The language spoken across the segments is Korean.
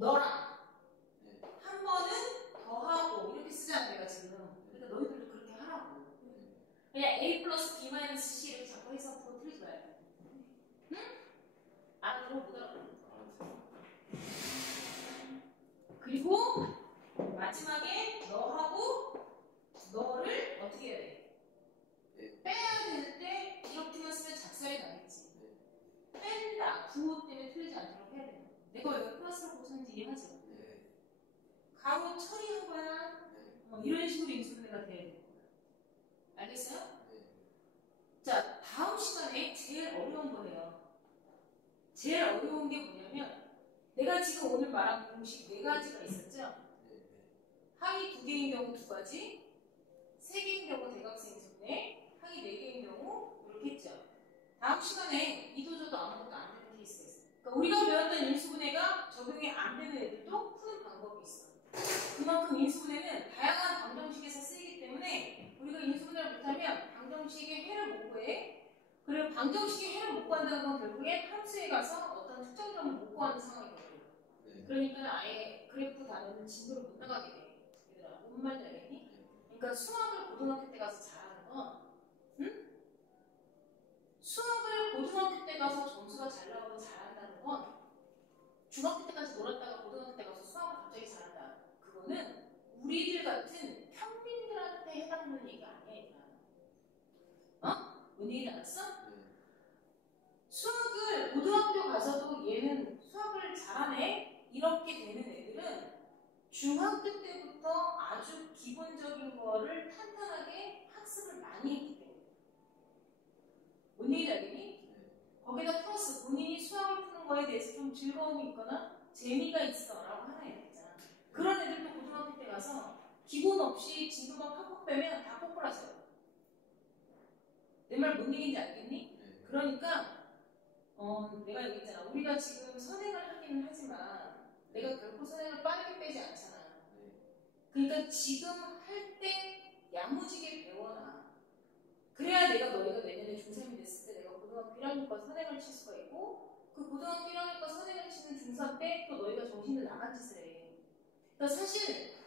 너랑 한 번은 더하고 이렇게 쓰잖아 내가 지금. 그러니까 너희들도 그렇게 하라고. 그냥 A 플러스 B 마이너스 C 이렇게 자꾸 해서 그거 틀리지 말고. 응? 알아들어 못 알아들어? 그리고 마지막에 너하고 너를 어떻게 해야 돼? 빼야 되는데 이렇게만 쓰면 작살이 나겠지. 뺀다. 구호 때문에 틀리지 않도록 해야 된다. 내가 왜 플러스로 고쳤는지 이해하죠? 가로 처리한 거야. 이런 식으로 인수분해가 돼야 되는 거야. 알겠어요? 자, 다음 시간에 제일 어려운 거예요. 제일 어려운 게 뭐냐면 내가 지금 오늘 말한 공식 4가지가 있었죠? 항이 2개인 경우 2가지, 3개인 경우 대각선 인수분해, 항이 4개인 경우 이렇게 했죠. 다음 시간에 이도저도 아무것도 안 되는 케이스가 있어요. 그러니까 우리가 배웠던 인수분해가 적용이 안 되는 애들도 푸는 방법이 있어. 그만큼 인수분해는 다양한 방정식에서 쓰이기 때문에 우리가 인수분해를 못하면 방정식의 해를 못 구해. 그리고 방정식의 해를 못 구한다는 건 결국엔 함수에 가서 어떤 특정 점을 못 구하는 상황이거든요. 그러니까 아예 그래프 단어는 진도를 못 나가게 돼. 얘들아, 뭔 말인지 알겠니? 그러니까 수학을 고등학교 때 가서 잘하는 건, 응? 수학을 고등학교 때 가서 점수가 잘 나오면 잘한다는 건 중학교 때까지 놀았다가 고등학교 때 가서 수학을 갑자기 잘한다. 그거는 우리들 같은 평민들한테 해당되는 얘기가 아니야, 얘들아. 뭔 얘기인지 알았어? 수학을 고등학교 가서도 얘는 수학을 잘하네? 이렇게 되는 애들은 중학교 때부터 아주 기본적인 거를 탄탄하게 학습을 많이 했기 때문에. 뭔 얘기인지 알겠니? 거기다 플러스 본인이 수학을 푸는 거에 대해서 좀 즐거움이 있거나 재미가 있어 라고 하나 해야 되잖아. 그런 애들도 고등학교 때 가서 기본 없이 진도만 팍팍 빼면 다 꼬꾸라져요. 내 말 뭔 얘기인지 알겠니? 그러니까 내가 얘기했잖아. 우리가 지금 선행을 하기는 하지만 내가 결코 선행을 빠르게 빼지 않잖아. 그러니까 지금 할 때 야무지게 배워놔. 그래야 내가 너희가 내년에 중3이 됐을 때 내가 고등학교 1학년과 선행을 칠 수가 있고 그 고등학교 1학년과 선행을 치는 중3 때 또 너희가 정신을 나간 짓을 해. 그러니까 사실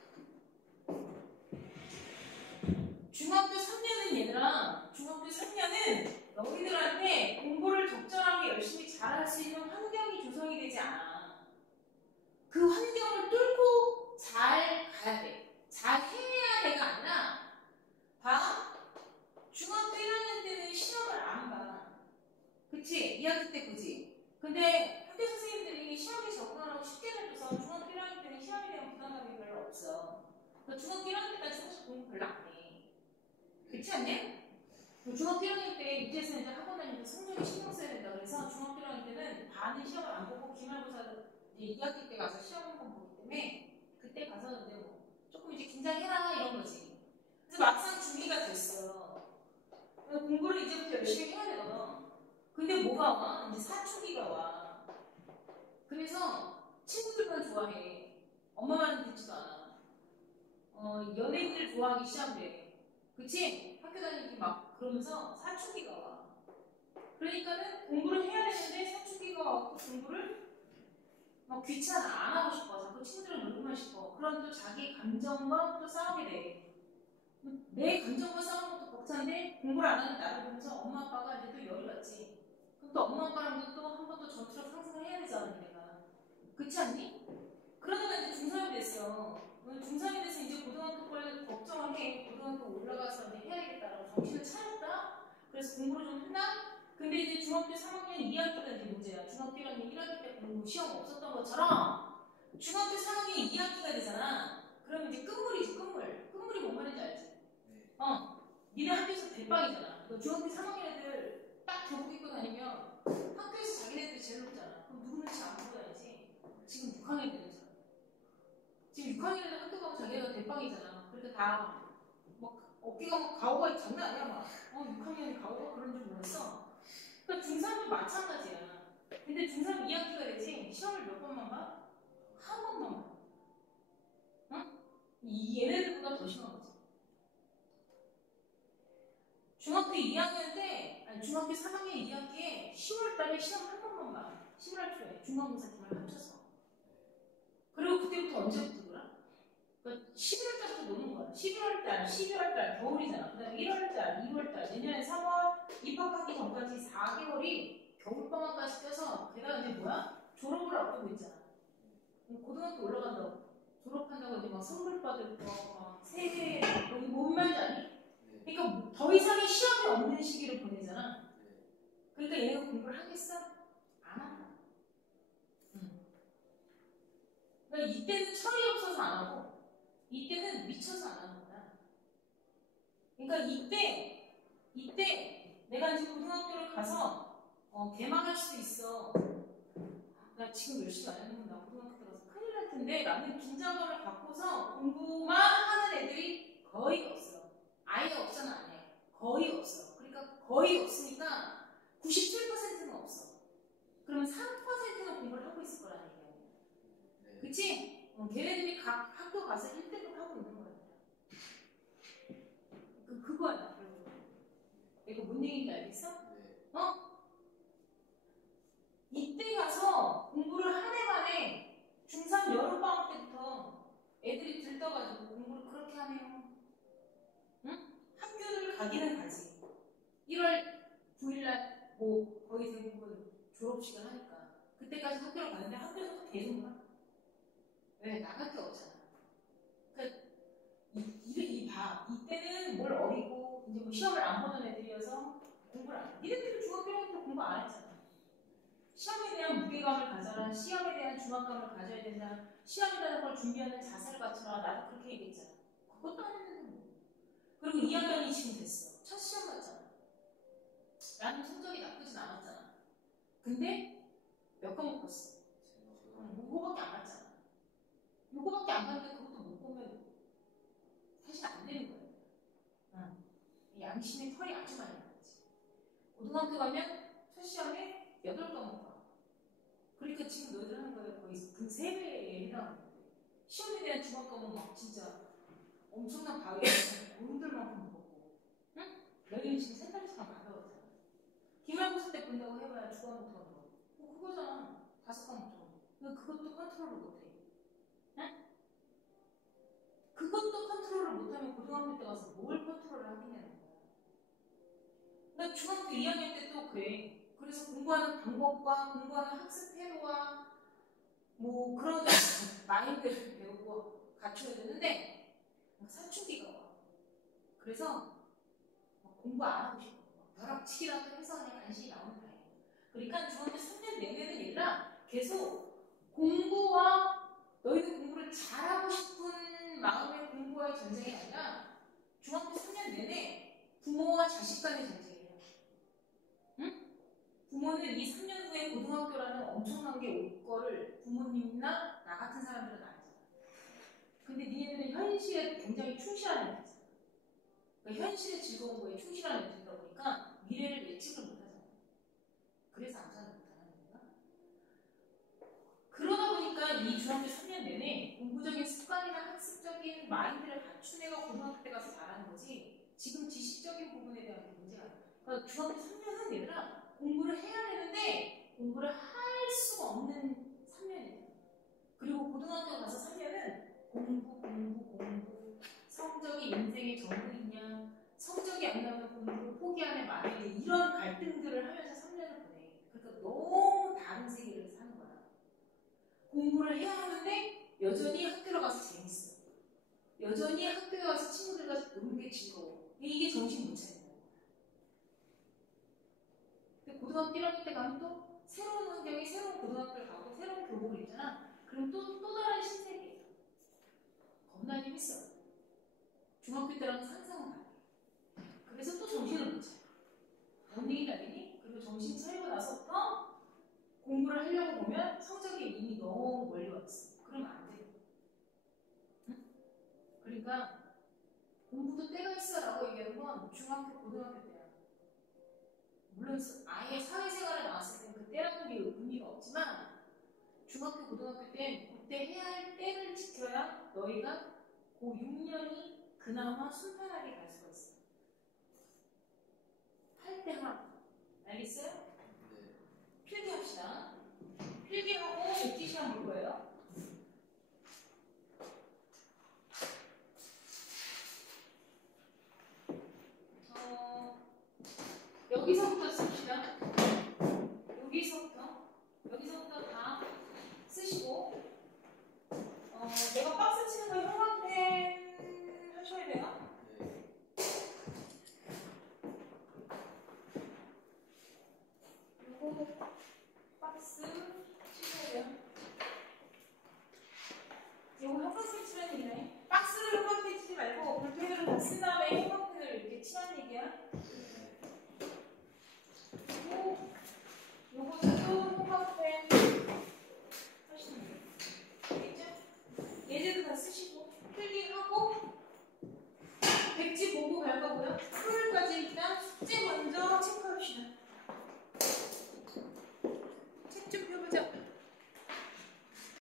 중학교 3년은 얘들아, 중학교 3년은 너희들한테 공부를 적절하게 열심히 잘할 수 있는 환경이 조성이 되지 않아. 그 환경을 뚫고 잘 가야 돼. 잘 해야 돼가 아니라 봐. 중학교 1학년 때는 시험을 안 봐. 그치? 2학기 때 그지? 근데 학교 선생님들이 시험에 적응하라고 쉽게 내줘서 중학교 1학년 때는 시험에 대한 부담감이 별로 없어. 그러니까 중학교 1학년 때까지 사실 공부 별로 안 해. 그렇지 않냐? 중학교 1학년 때 이제서 이제 학원 다니면서 성적이 신경 써야 된다. 그래서 중학교 1학년 때는 반은 시험을 안 보고 기말고사를 이제 2학기 때 가서 시험 한 번 보기 때문에 그때 가서 이제 뭐 조금 이제 긴장해라 이런 거지. 그래서 막상 준비가 됐어. 공부를 이제부터 열심히 해야 되거든. 근데 뭐가 와? 이제 사춘기가 와. 그래서 친구들만 좋아해. 엄마 말은 듣지도 않아. 연예인들 좋아하기 시작돼. 그치? 학교 다니기 막 그러면서 사춘기가 와. 그러니까는 공부를 해야 되는데 사춘기가 와서 공부를 막 귀찮아. 안 하고 싶어. 자꾸 친구들이랑 놀고만 싶어. 그럼 또 자기 감정과 또 싸우게 돼. 내 감정과 싸우는 것도 벅찬데 공부를 안 하는 나를 보면서 엄마 아빠가 이제 또 열이 받지. 그럼 또 엄마 아빠랑도 또 한 번 또 전투력 상승을 해야 되잖아, 내가. 그렇지 않니? 그러다가 이제 중3이 됐어. 중3이 돼서 이제 고등학교 걸 걱정을 해. 고등학교 올라가서 이제 해야겠다라고 정신을 차렸다. 그래서 공부를 좀 한다. 근데 이제 중학교 3학년 2학기가 이제 문제야. 중학교 1학년 1학기 때 공부 시험 없었던 것처럼 중학교 3학년 2학기가 되잖아. 그럼 이제 끝물이지, 끝물. 끝물이 뭔 말인지 알지? 니네 학교에서 대빵이잖아. 너 중학교 3학년 애들 딱 교복 입고 다니면 학교에서 자기네들이 제일 높잖아. 그럼 누구 눈치 안 보고 다니지? 지금 6학년 되는 사람. 지금 6학년 애들 학교 가고 자기가 대빵이잖아. 그러니까 다 막 어깨가 막 가오가 장난 아니야. 막 6학년이 가오가 그런 줄 몰랐어. 그러니까 중3도 마찬가지야. 근데 중3 2학기가 되지 시험을 몇 번만 봐? 한 번만 봐. 응? 얘네들보다 더 심한 거지. 중학교 2학년 때, 아니 중학교 3학년 2학기에 10월 달에 시험 한 번만 봐. 11월 초에 중간고사 기말 합쳐서. 11월달, 12월달 겨울이잖아. 그 다음에 1월달, 2월달, 내년에 3월 입학하기 전까지 4개월이 겨울방학까지 껴서 걔가 이제 뭐야? 졸업을 앞두고 있잖아. 고등학교 올라간다고 졸업한다고 이제 막 선물 받을 거, 막 세계 여기 뭔 말인지 아니? 그러니까 더 이상의 시험이 없는 시기를 보내잖아. 그러니까 얘네가 공부를 하겠어? 안 한다. 그러니까 이때는 철이 없어서 안 하고 이때는 미쳐서 안 하는 거야. 그러니까 이때 내가 이제 고등학교를 가서 개망할 수도 있어. 나 지금 열심히 안 하는 나 고등학교 때 가서 큰일 날 텐데 라는 긴장감을 갖고서 공부만 하는 애들이 거의 없어. 아예 없어는 안 해. 거의 없어. 그러니까 거의 없으니까 97%는 없어. 그러면 3%는 공부를 하고 있을 거라는 얘기야. 그치? 걔네들이 각 학교 가서 1등을 하고 있는 거야. 그거야. 내가 뭔 얘기인지 알겠어? 이때 가서 공부를 한 해 만에 중3 여름방학 때부터 애들이 들떠가지고 공부를 그렇게 하네요. 응? 학교를 가기는 가지. 1월 9일날 뭐 거의 대부분 졸업식을 하니까 그때까지 학교를 가는데 학교에서도 계속 가. 왜? 나갈 게 없잖아. 그러니까 이때는 뭘 어리고 이제 뭐 시험을 안 보는 애들이어서 공부를 안 해. 니네들은 중학교 때부터 공부 안 했잖아. 시험에 대한 무게감을 가져라. 시험에 대한 중압감을 가져야 된다. 시험이라는 걸 준비하는 자세를 갖춰라. 나도 그렇게 얘기했잖아. 그것도 안 했는데 뭐. 그리고 2학년이 지금 됐어. 첫 시험 봤잖아. 나는 성적이 나쁘진 않았잖아. 근데 몇 과목 봤어? 요거밖에 안 봤잖아. 요거밖에 안 봤는데 그것도 못 보면 사실 안 되는 거예요. 양심의 털이 아주 많이 나지. 고등학교 가면 첫 시험에 8과목 봐. 그러니까 지금 너희들 하는 거에 거의 그 3배에 해당하는 거예요. 시험에 대한 중학 과목 막 진짜 엄청난 바위에 고름들만큼 먹고, 응? 너희는 지금 3달씩 가벼웠잖아. 기말고사 때 본다고 해봐야 주과목 더 넣어. 그거잖아. 5과목 정도. 근데 그것도 컨트롤을 못해. 응? 그것도 컨트롤을 못하면 고등학교 때 가서 뭘 컨트롤을 하겠냐는 거야. 나 중학교 2학년 때 또 그래. 그래서 공부하는 방법과 공부하는 학습 태도와 뭐 그런 마인드를 배우고 갖춰야 되는데 사춘기가 와. 그래서 공부 안 하고 싶어. 벼락치기라도 해서 그냥 간신히 나오는 거예요. 그러니까 중학교 3년 내내는 얘들아 계속 공부와 너희들 공부를 잘하고 싶은 마음의 공부와의 전쟁이 아니라 중학교 3년 내내 부모와 자식 간의 전쟁이에요. 응? 부모는 이 3년 후에 고등학교라는 엄청난 게 올 거를 부모님이나 나 같은 사람들은 알잖아. 근데 니네들은 현실에 굉장히 충실한 애들이잖아. 그러니까 현실의 즐거운 거에 충실한 애들이다 보니까 미래를 예측을 못하잖아. 그래서 암산을 못하는 거야. 그러다 보니까 이 중학교 3년 내내 공부적인 습관이나 학습적인 마인드를 갖춘 애가 고등학교 때 가서 잘하는 거지 지금 지식적인 부분에 대한 게 문제가 아니야. 그러니까 중학교 3년은 얘들아 공부를 해야 되는데 공부를 할 수가 없는 3년이에요. 그리고 고등학교 가서 3년은 공부 성적이 인생의 전부이냐 성적이 안 나오면 공부를 포기하는 만약에 이런 갈등들을 하면서 3년을 보내. 그러니까 너무 다른 세계를 사는 거야. 공부를 해야 하는데 여전히 학교로 가서 재밌어. 여전히 학교에 가서 친구들과 노는 게 즐거워. 이게 정신 못 차리는 거야. 근데 고등학교 1학년 때 가면 또 새로운 환경에 새로운 고등학교를 가고 새로운 교복을 입잖아. 그럼 또 다른 신세계야. 겁나 재밌어. 중학교 때랑 상상은 달라. 그래서 또 정신을 못 차려. 뭔 얘기인지 알겠니? 그리고 정신 차리고 나서부터 공부를 하려고 보면 성적이 이미 너무 멀리 왔어. 그러면 안 돼. 응? 그러니까 공부도 때가 있어라고 얘기하는 건 중학교, 고등학교 때야. 물론 아예 사회생활에 나왔을 때는 그 때라는 게 의미가 없지만 중학교, 고등학교 때 그때 해야 할 때를 지켜야 너희가 그 6년이 그나마 순탄하게 갈 수가 있어. 할 때 하나. 알겠어요? 네. 필기합시다. 필기하고 복귀 시간 볼 거예요.